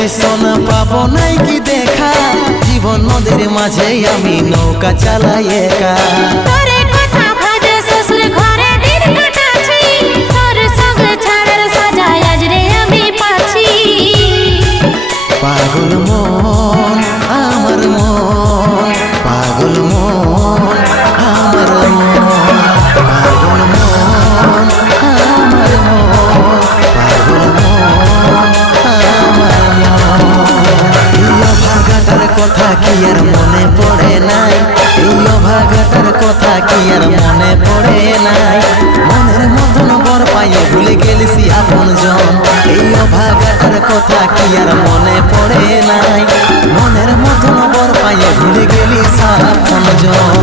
শেষ না পাবো নাই কি দেখা, জীবন নদীর মাঝে আমি নৌকা চালাই একা। পাগল মন আমার মন, পাগল মন আমার মন, পাগল মন আমার মন, পাগল মন আমার মন। এই অভাগাটার কথা কি আর মনে পড়ে নাই, এই অভাগাটার কথা কি আর মনে পড়ে নাই। মনের মতন বর পাইয়ে ভুলে গেলিসি আপন জন, এই অভাগাটার কথা কি আর মনে পড়ে নাই। মনের মতন বর পাইয়ে ভুলে গেলিস আপন জন।